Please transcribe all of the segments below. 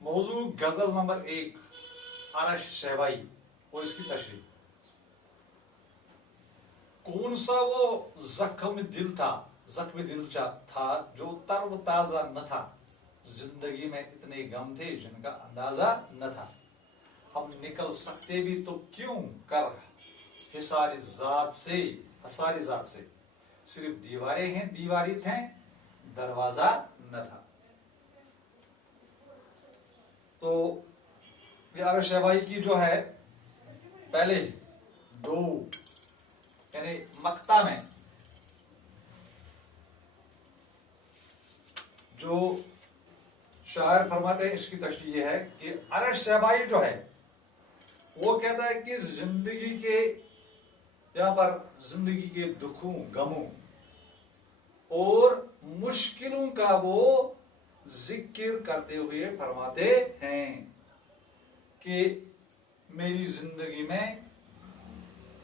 मौजू गजल नंबर 1 अरश शहबाई और इसकी तशरीह। कौन सा वो जख्म दिल था जो तर्व ताजा न था, जिंदगी में इतने गम थे जिनका अंदाजा न था। हम निकल सकते भी तो क्यों कर हिसारी जात से, सिर्फ दीवारें हैं दीवारी थे, दरवाजा न था। तो ये अरश शहबाई की जो है पहले दो यानी मक्ता में जो शायर फरमाते हैं, इसकी तशरीह ये है कि अरश शहबाई जो है वो कहता है कि जिंदगी के यहां पर जिंदगी के दुखों गमों और मुश्किलों का वो जिक्र करते हुए फरमाते हैं कि मेरी जिंदगी में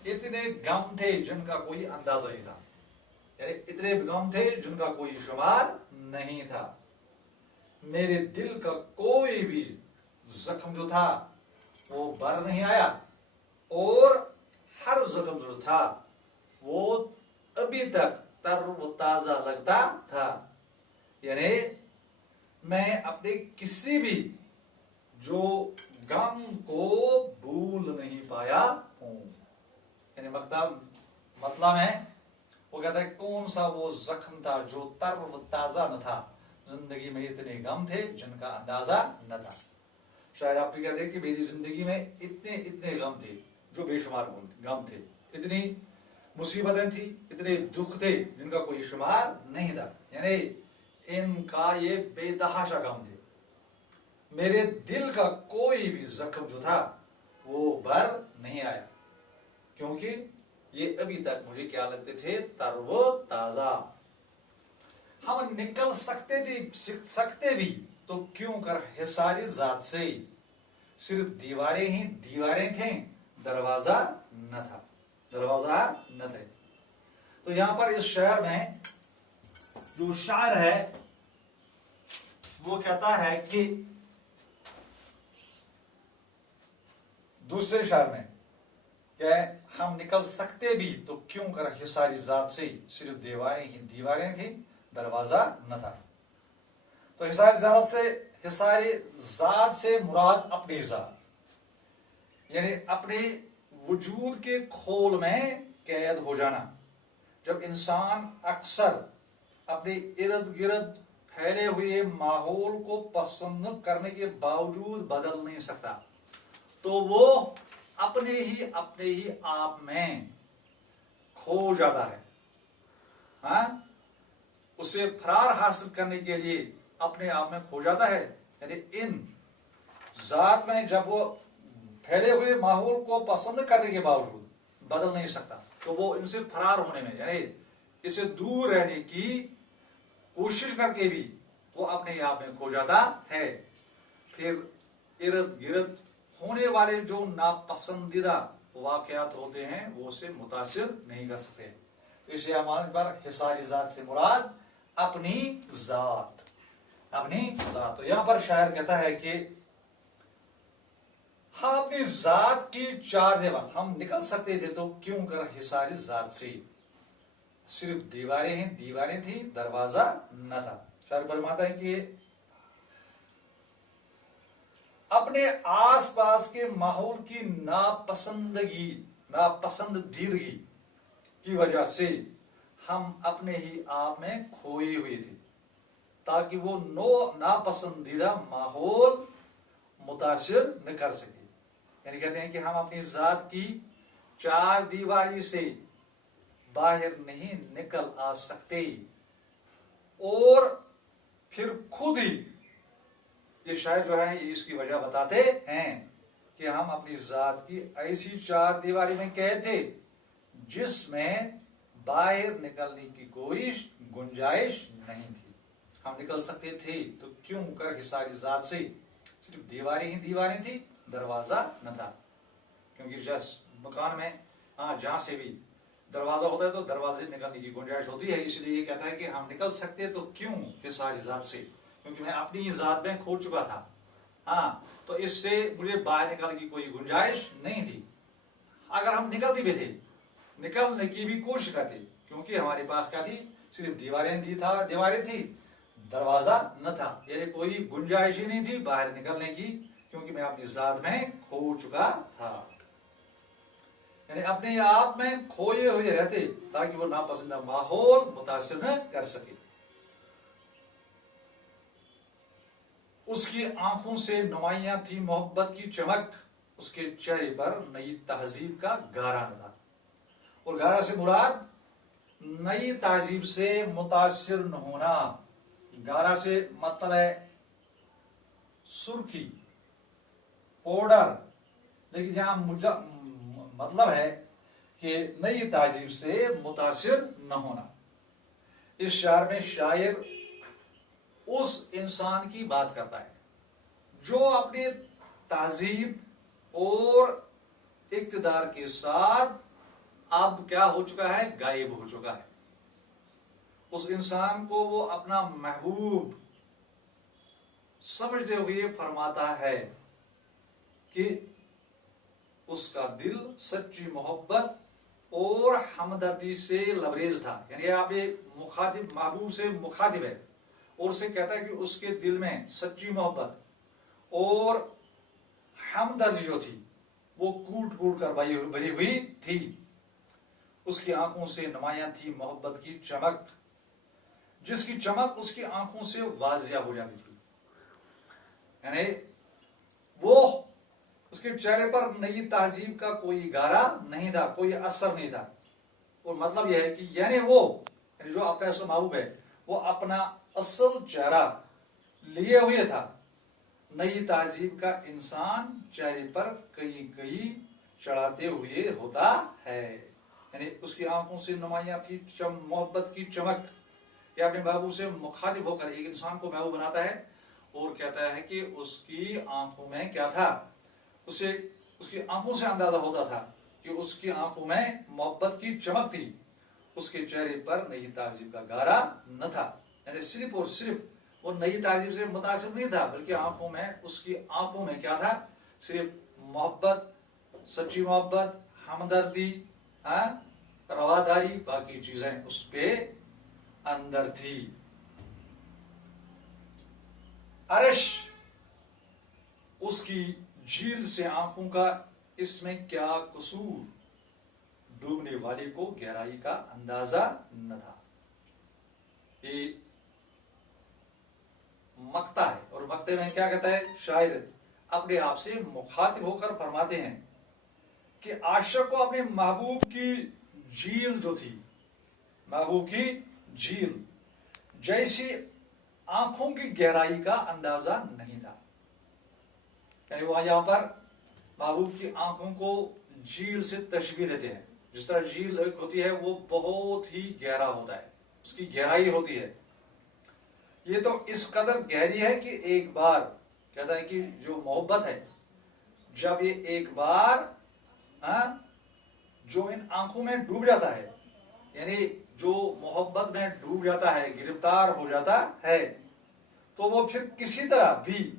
इतने गम थे जिनका कोई अंदाजा नहीं था, यानी इतने गम थे जिनका कोई शुमार नहीं था। मेरे दिल का कोई भी जख्म जो था वो भर नहीं आया और हर जख्म जो था वो अभी तक तरोताजा लगता था। यानी मैं अपने किसी भी जो गम को भूल नहीं पाया हूं। यानी मतलब है वो कहता है कौन सा वो जख्म था जो तरोताजा न था, जिंदगी में इतने गम थे जिनका अंदाजा न था। शायद आप कहते हैं कि मेरी जिंदगी में इतने गम थे जो बेशुमार गम थे, इतनी मुसीबतें थी, इतने दुख थे जिनका कोई शुमार नहीं था। यानी इनका ये बेतहाशा गम थे। मेरे दिल का कोई भी जख्म जो था वो भर नहीं आया, क्योंकि ये अभी तक मुझे क्या लगते थे, तरो ताजा। हम निकल सकते भी तो क्यों कर हिसारी जात से, सिर्फ दीवारें ही दीवारें थे, दरवाजा न थे। तो यहां पर इस शेर में जो शायर है वो कहता है कि दूसरे शेर में क्या है, हम निकल सकते भी तो क्यों कर हिसारी जात से, सिर्फ दीवारें ही दीवारें थी, दरवाजा न था। तो हिसारी जात से मुराद अपनी जात, यानी अपने वजूद के खोल में कैद हो जाना। जब इंसान अक्सर अपने इर्द गिर्द फैले हुए माहौल को पसंद करने के बावजूद बदल नहीं सकता, तो वो अपने ही आप में खो जाता है। हाँ, उसे फरार हासिल करने के लिए अपने आप में खो जाता है। यानी इन जात में जब वो फैले हुए माहौल को पसंद करने के बावजूद बदल नहीं सकता, तो वो इनसे फरार होने में, यानी इसे दूर रहने की कोशिश करके भी वो अपने आप में खो जाता है। फिर इर्द गिर्द होने वाले जो नापसंदीदा वाकयात होते हैं वो उसे मुतासिर नहीं कर सकते। इसे हमारे पर हिसारी जात से मुराद अपनी जात। तो यहां पर शायर कहता है कि हम अपनी जात की चार दीवार, हम निकल सकते थे तो क्यों कर हिसारी जात से, सिर्फ दीवारें थी, दरवाजा न था। शायर फरमाता है कि अपने आसपास के माहौल की नापसंदीदगी की वजह से हम अपने ही आप में खोए हुए थे, ताकि वो नापसंदीदा माहौल मुतासिर न कर सके। यानी कहते हैं कि हम अपनी जात की चार दीवारी से बाहर नहीं निकल आ सकते, और फिर खुद ही ये शायर जो है ये इसकी वजह बताते हैं कि हम अपनी जात की ऐसी चार दीवारी में कैद थे जिसमें बाहर निकलने की कोई गुंजाइश नहीं थी। हम निकल सकते थे तो क्यों कर हिसारी जात से, सिर्फ दीवारें ही दीवारें थी, दरवाजा न था। क्योंकि जिस मकान में जहां से भी दरवाजा होता है तो दरवाजे से निकलने की गुंजाइश होती है, इसलिए ये कहता है कि हम निकल सकते तो क्यों हिसारी जात से, क्योंकि मैं अपनी ही जात में खो चुका था। हाँ, तो इससे मुझे बाहर निकलने की कोई गुंजाइश नहीं थी। अगर हम निकलते भी थे, निकलने की भी कोशिश करते, क्योंकि हमारे पास क्या थी, सिर्फ दीवारें थी, दरवाजा न था, यानी कोई गुंजाइश ही नहीं थी बाहर निकलने की, क्योंकि मैं अपनी जात में खो चुका था। यानी अपने आप में खोए हुए रहते, ताकि वो नापसंदीदा माहौल मुतासिर न कर सके। उसकी आंखों से नुमाइयां थी मोहब्बत की चमक, उसके चेहरे पर नई तहजीब का गारा न था। और गारा से मुराद नई तहजीब से मुतासिर न होना। गारा से मतलब है सुर्खी, पाउडर, लेकिन यहां मतलब है कि नई तहजीब से मुतासिर न होना। इस शायर में शायर उस इंसान की बात करता है जो अपने तहजीब और इक्तदार के साथ अब क्या हो चुका है, गायब हो चुका है। उस इंसान को वो अपना महबूब समझते हुए फरमाता है कि उसका दिल सच्ची मोहब्बत और हमदर्दी से लबरेज था। यानी आप ये मुखातिब महबूब से मुखातिब है और उसे कहता है कि उसके दिल में सच्ची मोहब्बत और हमदर्दी जो थी वो कूट कूट कर भरी हुई थी। उसकी आंखों से नुमायां थी मोहब्बत की चमक, जिसकी चमक उसकी आंखों से वाजिया हो जाती थी। यानी वो उसके चेहरे पर नई तहजीब का कोई गारा नहीं था, कोई असर नहीं था। और मतलब यह है कि यानी वो जो आपका ऐसा महबूब है वो अपना असल चेहरा लिए हुए था। नई तहजीब का इंसान चेहरे पर कई कई चढ़ाते हुए होता है। यानी उसकी आंखों से नुमाइयां थी मोहब्बत की चमक। या अपने महबूब से मुखातिब होकर एक इंसान को महबूब बनाता है और कहता है कि उसकी आंखों में क्या था, उसे उसकी आंखों से अंदाजा होता था कि उसकी आंखों में मोहब्बत की चमक थी, उसके चेहरे पर नई तहजीब का गारा न था। यानी सिर्फ और सिर्फ वो नई तहजीब से मुतासिर नहीं था, बल्कि आंखों में, उसकी आंखों में क्या था, सिर्फ मोहब्बत, सच्ची मोहब्बत, हमदर्दी, रवादारी, बाकी चीजें उस पे अंदर थी। अरश उसकी झील से आंखों का, इसमें क्या कसूर, डूबने वाले को गहराई का अंदाजा न था। ये मक्ता है और मक्ते में क्या कहता है शायर, अपने आप से मुखातिब होकर फरमाते हैं कि आशिक को अपने महबूब की झील जो थी, महबूब की झील जैसी आंखों की गहराई का अंदाजा नहीं था। यानी वहां यहां पर महबूब की आंखों को झील से तशबीह देते हैं। जिस तरह झील एक होती है वो बहुत ही गहरा होता है, उसकी गहराई होती है। ये तो इस कदर गहरी है कि एक बार कहता है कि जो मोहब्बत है, जब ये एक बार जो इन आंखों में डूब जाता है, यानी जो मोहब्बत में डूब जाता है, गिरफ्तार हो जाता है, तो वो फिर किसी तरह भी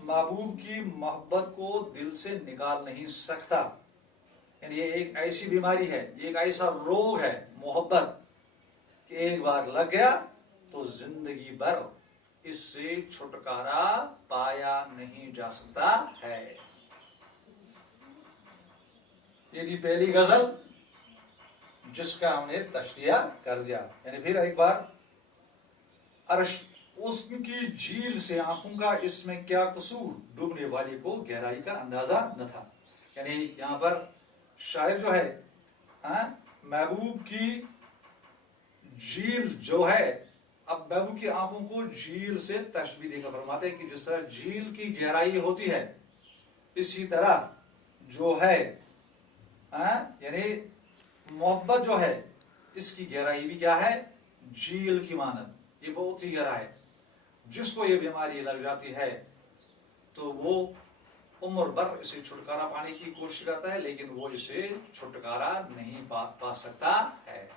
महबूब की मोहब्बत को दिल से निकाल नहीं सकता। यानी ये एक ऐसी बीमारी है, ये एक ऐसा रोग है मोहब्बत, कि एक बार लग गया तो जिंदगी भर इससे छुटकारा पाया नहीं जा सकता है। ये थी पहली गजल जिसका हमने तशरिया कर दिया। यानी फिर एक बार, अर्श उसकी झील से आंखों का, इसमें क्या कसूर, डूबने वाले को गहराई का अंदाजा न था। यानी यहां पर शायर जो है महबूब की झील जो है, अब महबूब की आंखों को झील से तशबीह देकर फरमाते हैं कि जिस तरह झील की गहराई होती है, इसी तरह जो है यानी मोहब्बत जो है, इसकी गहराई भी क्या है, झील की मानद, ये बहुत ही गहरा है। जिसको ये बीमारी लग जाती है तो वो उम्र भर इसे छुटकारा पाने की कोशिश करता है, लेकिन वो इसे छुटकारा नहीं पा सकता है।